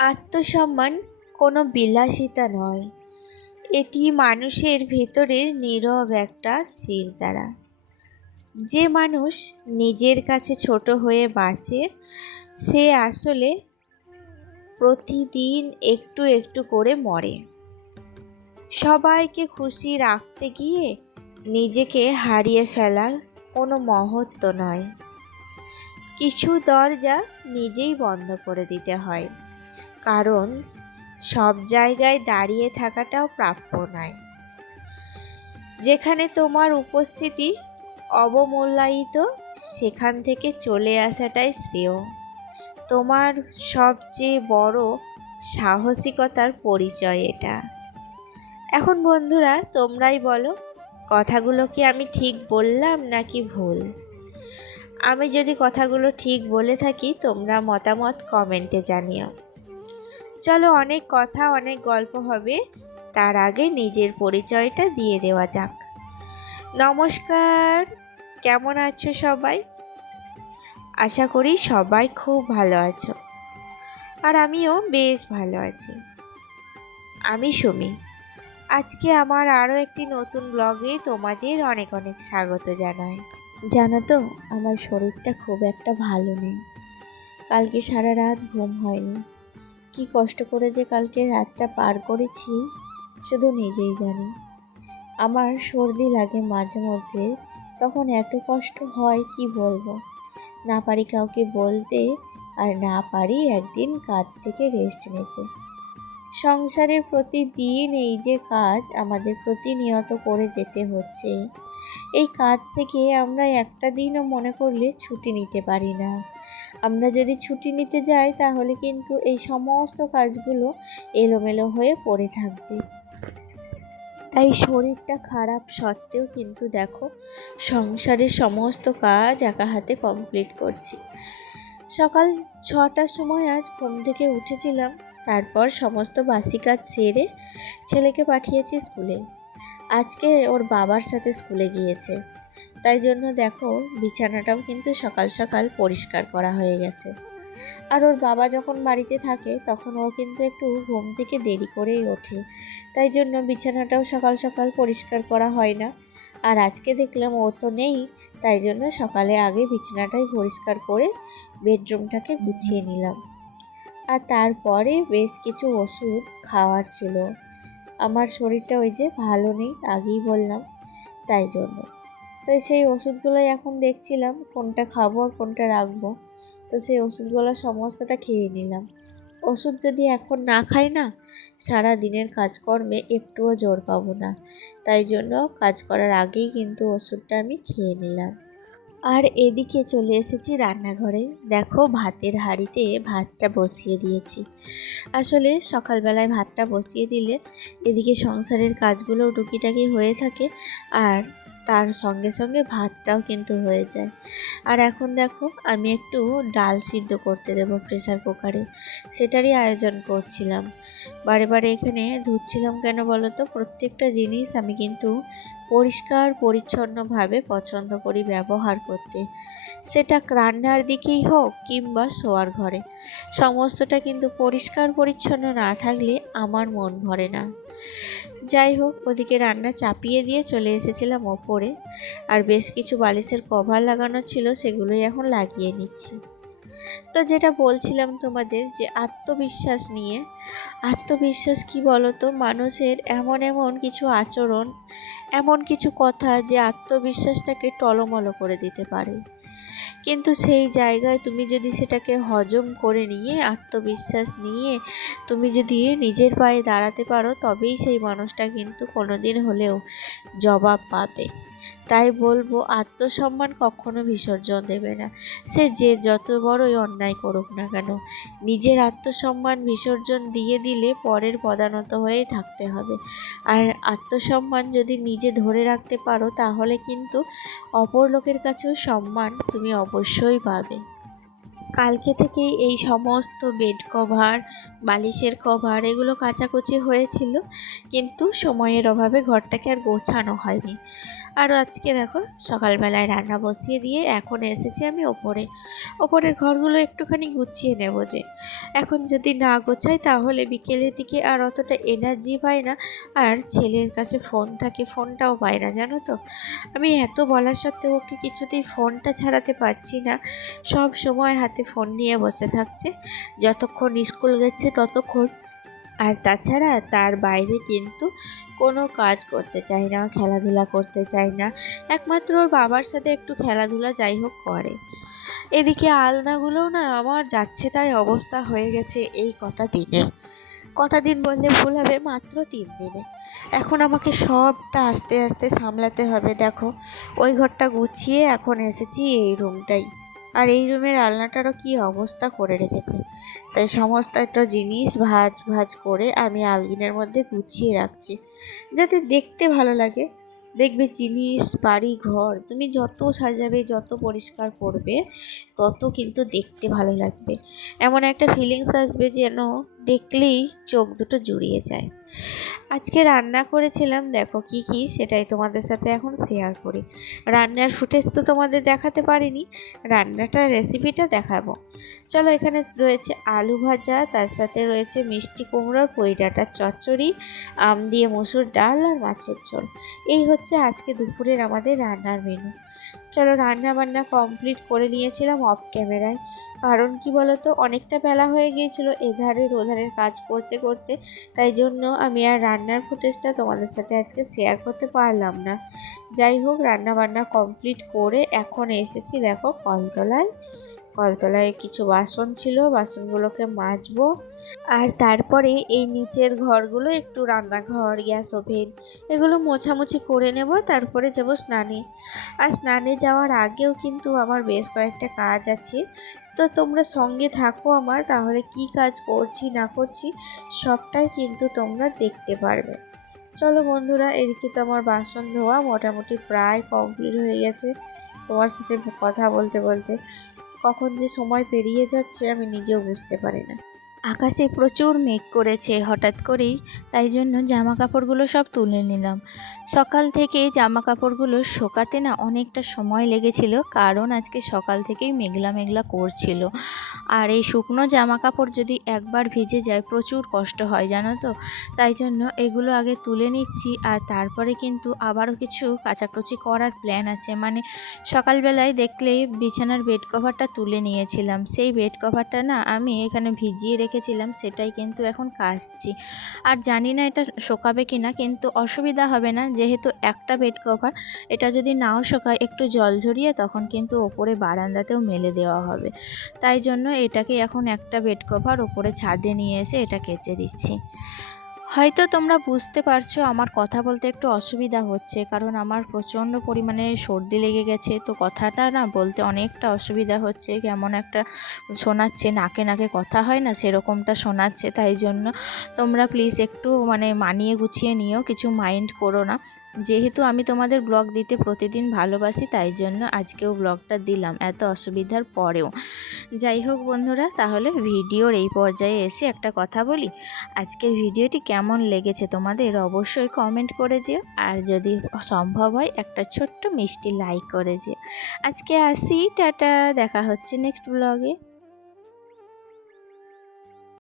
আত্মসম্মান কোনো বিলাসিতা নয়, এটি মানুষের ভেতরের নীরব একটা শিরদাঁড়া। যে মানুষ নিজের কাছে ছোট হয়ে বাঁচে, সে আসলে প্রতিদিন একটু একটু করে মরে। সবাইকে খুশি রাখতে গিয়ে নিজেকে হারিয়ে ফেলা কোনো মহত্ব নয়। কিছু দরজা নিজেই বন্ধ করে দিতে হয়, কারণ সব জায়গায় দাঁড়িয়ে থাকাটাও প্রাপ্য নয়। যেখানে তোমার উপস্থিতি অবমূল্যায়িত, সেখান থেকে চলে আসাটাই শ্রেয়। তোমার সবচেয়ে বড় সাহসিকতার পরিচয় এটা। এখন বন্ধুরা, তোমরাই বলো, কথাগুলো কি আমি ঠিক বললাম নাকি ভুল? আমি যদি কথাগুলো ঠিক বলে থাকি, তোমরা মতামত কমেন্টে জানিও। চলো, অনেক কথা অনেক গল্প হবে, তার আগে নিজের পরিচয়টা দিয়ে দেওয়া যাক। নমস্কার, কেমন আছো সবাই? আশা করি সবাই খুব ভালো আছো, আর আমিও বেশ ভালো আছি। আমি সুমি। আজকে আমার আরও একটি নতুন ব্লগে তোমাদের অনেক অনেক স্বাগত জানাই। জানো তো, আমার শরীরটা খুব একটা ভালো নেই। কালকে সারা রাত ঘুম হয়নি। কি কষ্ট করে যে কালকে রাতটা পার করেছি শুধু নিজেই জানি। আমার সর্দি লাগে মাঝে মধ্যে, তখন এত কষ্ট হয় কি বলবো। না পারি কাউকে বলতে, আর না পারি একদিন কাজ থেকে রেস্ট নিতে। সংসারের প্রতিদিন এই যে কাজ আমাদের প্রতিনিয়ত করে যেতে হচ্ছে, এই কাজ থেকে আমরা একটা দিনও মনে করলে ছুটি নিতে পারি না। আমরা যদি ছুটি নিতে যাই তাহলে কিন্তু এই সমস্ত কাজগুলো এলোমেলো হয়ে পড়ে থাকবে। তাই শরীরটা খারাপ সত্ত্বেও কিন্তু দেখো, সংসারের সমস্ত কাজ একা হাতে কমপ্লিট করছি। সকাল 6টার সময় আজ ঘুম থেকে উঠেছিলাম। তারপর সমস্ত বাসি কাজ সেরে ছেলেকে পাঠিয়েছি স্কুলে। আজকে ওর বাবার সাথে স্কুলে গিয়েছে, তাই জন্য দেখো বিছানাটাও কিন্তু সকাল সকাল পরিষ্কার করা হয়ে গেছে। আর ওর বাবা যখন বাড়িতে থাকে তখন ও কিন্তু একটু ঘুম থেকে দেরি করেই ওঠে, তাই জন্য বিছানাটাও সকাল সকাল পরিষ্কার করা হয় না। আর আজকে দেখলাম ও তো নেই, তাই জন্য সকালে আগে বিছানাটাই পরিষ্কার করে বেডরুমটাকে গুছিয়ে নিলাম। আর তারপরে বেশ কিছু ওষুধ খাওয়ার ছিল। আমার শরীরটা ওই যে ভালো নেই, আগেই বললাম, তাই জন্য। তো সেই ওষুধগুলোই এখন দেখছিলাম কোনটা খাবো আর কোনটা রাখবো। তো সেই ওষুধগুলো সমস্তটা খেয়ে নিলাম। ওষুধ যদি এখন না খাই না, সারা দিনের কাজকর্মে একটুও জোর পাবো না। তাই জন্য কাজ করার আগেই কিন্তু ওষুধটা আমি খেয়ে নিলাম। আর এদিকে চলে এসেছি রান্নাঘরে। দেখো, ভাতের হাঁড়িতে ভাতটা বসিয়ে দিয়েছি। আসলে সকালবেলায় ভাতটা বসিয়ে দিলে এদিকে সংসারের কাজগুলো টুকিটাকি হয়ে থাকে, আর তার সঙ্গে সঙ্গে ভাতটাও কিন্তু হয়ে যায়। আর এখন দেখো, আমি একটু ডাল সিদ্ধ করতে দেবো প্রেসার কুকারে, সেটারই আয়োজন করছিলাম। বারে বারে এখানে ধুচ্ছিলাম কেন বলো তো? প্রত্যেকটা জিনিস আমি কিন্তু পরিষ্কার পরিচ্ছন্নভাবে পছন্দ করি ব্যবহার করতে। সেটা রান্নার দিকেই হোক কিংবা শোয়ার ঘরে, সমস্তটা কিন্তু পরিষ্কার পরিচ্ছন্ন না থাকলে আমার মন ভরে না। যাই হোক, ওদিকে রান্না চাপিয়ে দিয়ে চলে এসেছিলাম ওপরে। আর বেশ কিছু বালিশের কভার লাগানো ছিল, সেগুলোই এখন লাগিয়ে নিচ্ছি। তো যেটা বলছিলাম তোমাদের, যে আত্মবিশ্বাস নিয়ে। আত্মবিশ্বাস কি বলো তো? মানুষের এমন এমন কিছু আচরণ, এমন কিছু কথা যে আত্মবিশ্বাসটাকে টলমলো করে দিতে পারে। কিন্তু সেই জায়গায় তুমি যদি সেটাকে হজম করে নিয়ে, আত্মবিশ্বাস নিয়ে তুমি যদি নিজের পায়ে দাঁড়াতে পারো, তবেই সেই মানুষটা কিন্তু কোনোদিন হলেও জবাব পাবে। তাই বলবো, আত্মসম্মান কখনো বিসর্জন দেবে না। সে যে যত বড়ই অন্যায় করুক না কেন, নিজের আত্মসম্মান বিসর্জন দিয়ে দিলে পরের পদানত হয়েই থাকতে হবে। আর আত্মসম্মান যদি নিজে ধরে রাখতে পারো, তাহলে কিন্তু অপর লোকের কাছেও সম্মান তুমি অবশ্যই পাবে। কালকে থেকেই এই সমস্ত বেড কভার, বালিশের কভার এগুলো কাচাকুচি হয়েছিল, কিন্তু সময়ের অভাবে ঘরটাকে আর গোছানো হয়নি। আর আজকে দেখো সকালবেলায় রান্না বসিয়ে দিয়ে এখন এসেছি আমি ওপরের ঘরগুলো একটুখানি গুছিয়ে নেব, যে এখন যদি না গোছাই তাহলে বিকেলের দিকে আর অতটা এনার্জি পায় না। আর ছেলের কাছে ফোন থাকে, ফোনটাও পায় না জানো তো। আমি এত বলার সত্ত্বেও ওকে কিছুতেই ফোনটা ছাড়াতে পারছি না, সব সময় হাতে ফোন নিয়ে বসে থাকছে, যতক্ষণ স্কুল গেছে ততক্ষণ। আর তাছাড়া তার বাইরে কিন্তু কোনো কাজ করতে চায় না, খেলাধুলা করতে চায় না, একমাত্র ওর বাবার সাথে একটু খেলাধুলা যাই হোক করে। এদিকে আলনাগুলোও না আমার যাচ্ছে তাই অবস্থা হয়ে গেছে এই কটা দিন বললে ভুল হবে, মাত্র 3 দিনে। এখন আমাকে সবটা আস্তে আস্তে সামলাতে হবে। দেখো ওই ঘরটা গুছিয়ে এখন এসেছি এই রুমটাই, আর এই রুমের আলনাটারও কি অবস্থা করে রেখেছে। তাই সমস্ত একটা জিনিস ভাঁজ ভাঁজ করে আমি আলগিনের মধ্যে গুছিয়ে রাখছি, যাতে দেখতে ভালো লাগে। দেখবে জিনিস, বাড়ি ঘর তুমি যত সাজাবে, যত পরিষ্কার করবে, তত কিন্তু দেখতে ভালো লাগবে। এমন একটা ফিলিংস আসবে যেন দেখলেই চোখ দুটো জুড়িয়ে যায়। আজকে রান্না করেছিলাম, দেখো কি কি সেটাই তোমাদের সাথে এখন শেয়ার করি। রান্নার ফুটেজ তো তোমাদের দেখাতে পারিনি, রান্নাটার রেসিপিটা দেখাবো। চলো, এখানে রয়েছে আলু ভাজা, তার সাথে রয়েছে মিষ্টি কুমড়োর পুঁই ডাঁটার চচ্চড়ি, আম দিয়ে মসুর ডাল আর মাছের ঝোল। এই হচ্ছে আজকে দুপুরের আমাদের রান্নার মেনু। চলো, রান্না বান্না কমপ্লিট করে নিয়েছিলাম অফ ক্যামেরায়। কারণ কি বলতো, অনেকটা বেলা হয়ে গিয়েছিল এধারের ওধারের কাজ করতে করতে, তাই জন্য আমি আর রান্নার ফুটেজটা তোমাদের সাথে আজকে শেয়ার করতে পারলাম না। যাই হোক, রান্না বান্না কমপ্লিট করে এখন এসেছি দেখো কলতলায় কিছু বাসন ছিল, বাসনগুলোকে মাজবো। আর তারপরে এই নিচের ঘরগুলো একটু রান্নাঘর, গ্যাস ওভেন এগুলো মোছামুছি করে নেব, তারপরে যাব স্নানে। আর স্নানে যাওয়ার আগেও কিন্তু আমার বেশ কয়েকটা কাজ আছে, তো তোমরা সঙ্গে থাকো আমার, তাহলে কি কাজ করছি না করছি সবটাই কিন্তু তোমরা দেখতে পারবে। চলো বন্ধুরা, এদিকে তো আমার বাসন ধোয়া মোটামুটি প্রায় কমপ্লিট হয়ে গেছে। তোমার সাথে কথা বলতে বলতে কখন যে সময় পেরিয়ে যাচ্ছে আমি নিজেও বুঝতে পারি না। আকাশে প্রচুর মেঘ করেছে হঠাৎ করেই, তাই জন্য জামা কাপড়গুলো সব তুলে নিলাম। সকাল থেকে জামা কাপড়গুলো শোকাতে না অনেকটা সময় লেগেছিল, কারণ আজকে সকাল থেকেই মেঘলা মেঘলা করছিল। আর এই শুকনো জামা কাপড় যদি একবার ভিজে যায় প্রচুর কষ্ট হয় জানো তো। তাই জন্য এগুলো আগে তুলে নিচ্ছি, আর তারপরে কিন্তু আবারও কিছু কাচাকুচি করার প্ল্যান আছে। মানে সকালবেলায় দেখলে বিছানার বেড কভারটা তুলে নিয়েছিলাম, সেই বেড কভারটা না আমি এখানে ভিজিয়ে রেখেছিলাম, সেটাই কিন্তু এখন কাচছি। আর জানি না এটা শোকাবে কি না, কিন্তু অসুবিধা হবে না, যেহেতু একটা বেড কভার, এটা যদি নাও শোকায় একটু জল ঝরিয়ে তখন কিন্তু ওপরে বারান্দাতেও মেলে দেওয়া হবে। তাই জন্য এটাকে এখন একটা বেড কভার ওপরে ছাদে নিয়ে এসে এটা কেচে দিচ্ছি। হয়তো তোমরা বুঝতে পারছো আমার কথা বলতে একটু অসুবিধা হচ্ছে, কারণ আমার প্রচণ্ড পরিমাণে সর্দি লেগে গেছে, তো কথাটা না বলতে অনেকটা অসুবিধা হচ্ছে, কেমন একটা শোনাচ্ছে, নাকে নাকে কথা হয় না সেরকমটা শোনাচ্ছে। তাই জন্য তোমরা প্লিজ একটু মানিয়ে গুছিয়ে নিও, কিছু মাইন্ড করো না। যেহেতু আমি তোমাদের ব্লগ দিতে প্রতিদিন ভালোবাসি, তাই জন্য আজকেও ব্লগটা দিলাম এত অসুবিধার পরেও। যাই হোক বন্ধুরা, তাহলে ভিডিওর এই পর্যায়ে এসে একটা কথা বলি, আজকের ভিডিওটি কেমন লেগেছে তোমাদের অবশ্যই কমেন্ট করে যেও, আর যদি সম্ভব হয় একটা ছোট্ট মিষ্টি লাইক করে যেও। আজকে আসি, টাটা, দেখা হচ্ছে নেক্সট ব্লগে।